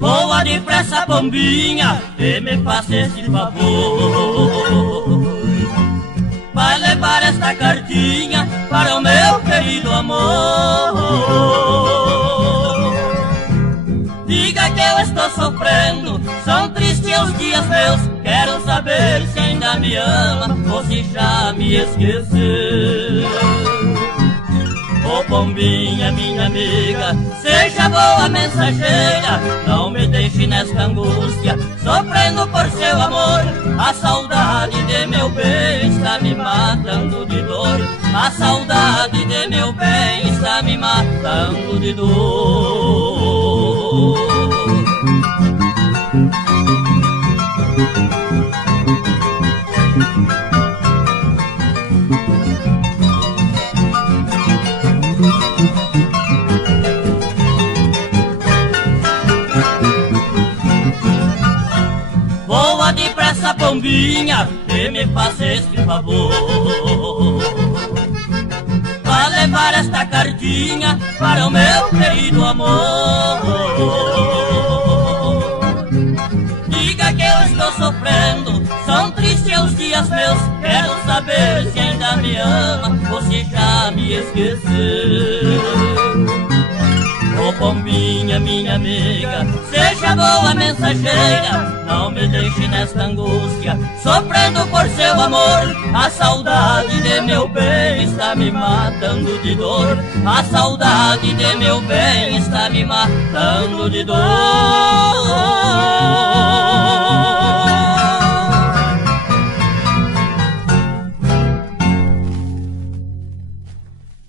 Voa depressa, pombinha, e me faça esse favor. Vai levar esta cartinha para o meu querido amor. Diga que eu estou sofrendo, são tristes os dias meus. Quero saber se ainda me ama ou se já me esqueceu. Ô pombinha, minha amiga, seja boa mensageira, não me deixe nesta angústia, sofrendo por seu amor. A saudade de meu bem está me matando de dor. A saudade de meu bem está me matando de dor. Voa depressa, pombinha, e me faça este favor. Vai levar esta cartinha para o meu querido amor. Diga que eu estou sofrendo, são tristes os dias meus. Quero saber se ainda me ama ou se já me esqueceu. Ô pombinha, minha amiga, seja boa mensageira, não me deixe nesta angústia, sofrendo por seu amor. A saudade de meu bem está me matando de dor. A saudade de meu bem está me matando de dor.